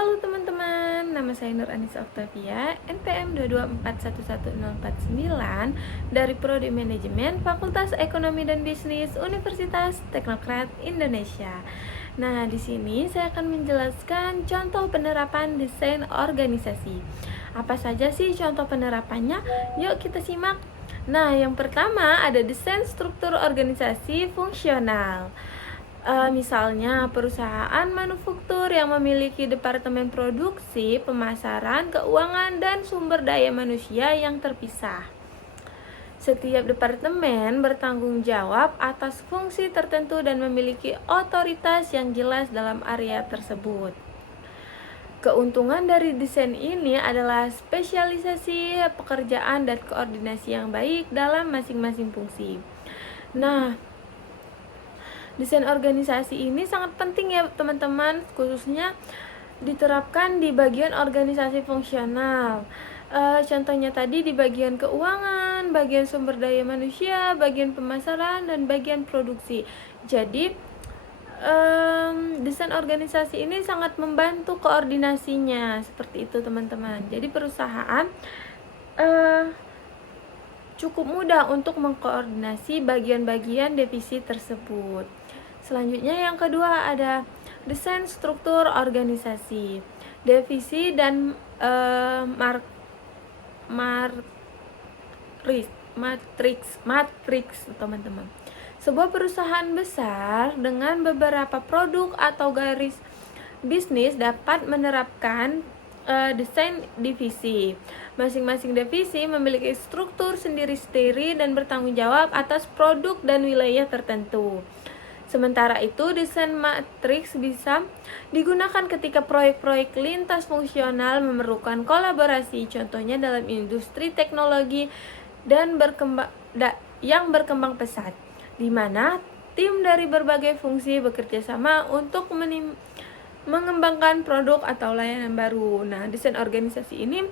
Halo teman-teman, nama saya Nur Anissa Octavia, NPM 224111049 dari Prodi Manajemen Fakultas Ekonomi dan Bisnis Universitas Teknokrat Indonesia. Nah, di sini saya akan menjelaskan contoh penerapan desain organisasi. Apa saja sih contoh penerapannya? Yuk kita simak. Nah, yang pertama ada desain struktur organisasi fungsional. Misalnya perusahaan manufaktur yang memiliki departemen produksi, pemasaran, keuangan, dan sumber daya manusia yang terpisah. Setiap departemen bertanggung jawab atas fungsi tertentu dan memiliki otoritas yang jelas dalam area tersebut. Keuntungan dari desain ini adalah spesialisasi pekerjaan dan koordinasi yang baik dalam masing-masing fungsi. Nah, desain organisasi ini sangat penting ya teman-teman, khususnya diterapkan di bagian organisasi fungsional. Contohnya tadi di bagian keuangan, bagian sumber daya manusia, bagian pemasaran, dan bagian produksi. Jadi desain organisasi ini sangat membantu koordinasinya, seperti itu teman-teman. Jadi perusahaan cukup mudah untuk mengkoordinasi bagian-bagian divisi tersebut. Selanjutnya yang kedua ada desain struktur organisasi, divisi dan matriks teman-teman. Sebuah perusahaan besar dengan beberapa produk atau garis bisnis dapat menerapkan desain divisi. Masing-masing divisi memiliki struktur sendiri-sendiri dan bertanggung jawab atas produk dan wilayah tertentu. Sementara itu, desain matriks bisa digunakan ketika proyek-proyek lintas fungsional memerlukan kolaborasi, contohnya dalam industri teknologi dan yang berkembang pesat, di mana tim dari berbagai fungsi bekerja sama untuk mengembangkan produk atau layanan baru. Nah, desain organisasi ini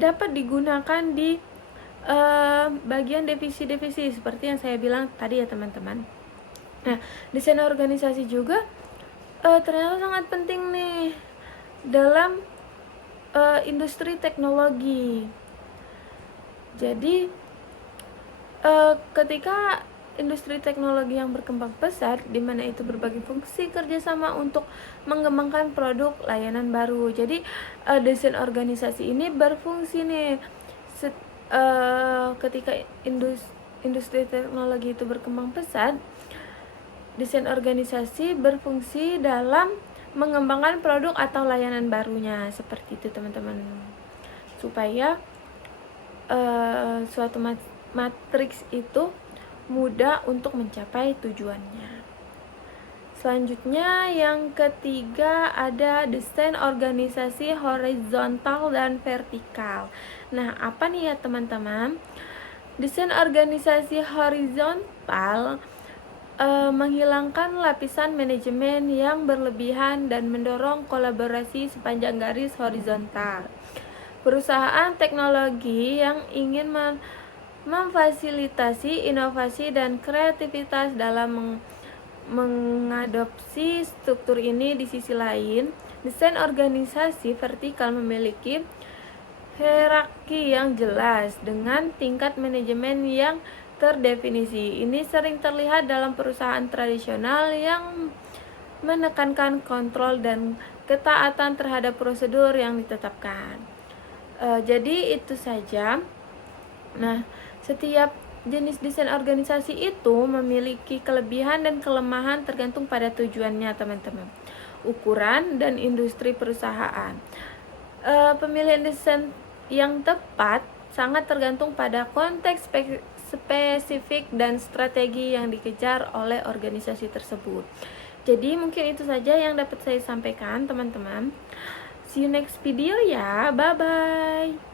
dapat digunakan di bagian divisi-divisi seperti yang saya bilang tadi ya teman-teman. Nah, desain organisasi juga ternyata sangat penting nih dalam industri teknologi. Jadi ketika industri teknologi yang berkembang pesat, di mana itu berbagai fungsi kerjasama untuk mengembangkan produk layanan baru. Jadi desain organisasi ini berfungsi nih ketika industri teknologi itu berkembang pesat. Desain organisasi berfungsi dalam mengembangkan produk atau layanan barunya, seperti itu teman-teman, supaya suatu matriks itu mudah untuk mencapai tujuannya. Selanjutnya yang ketiga ada desain organisasi horizontal dan vertikal. Nah, apa nih ya teman-teman? Desain organisasi horizontal menghilangkan lapisan manajemen yang berlebihan dan mendorong kolaborasi sepanjang garis horizontal. Perusahaan teknologi yang ingin memfasilitasi inovasi dan kreativitas dalam mengadopsi struktur ini. Di sisi lain, desain organisasi vertikal memiliki hierarki yang jelas dengan tingkat manajemen yang terdefinisi. Ini sering terlihat dalam perusahaan tradisional yang menekankan kontrol dan ketaatan terhadap prosedur yang ditetapkan. Jadi itu saja. Nah, setiap jenis desain organisasi itu memiliki kelebihan dan kelemahan tergantung pada tujuannya teman-teman, ukuran dan industri perusahaan. Pemilihan desain yang tepat sangat tergantung pada konteks spesifik dan strategi yang dikejar oleh organisasi tersebut. Jadi mungkin itu saja yang dapat saya sampaikan teman-teman. See you next video ya, bye bye.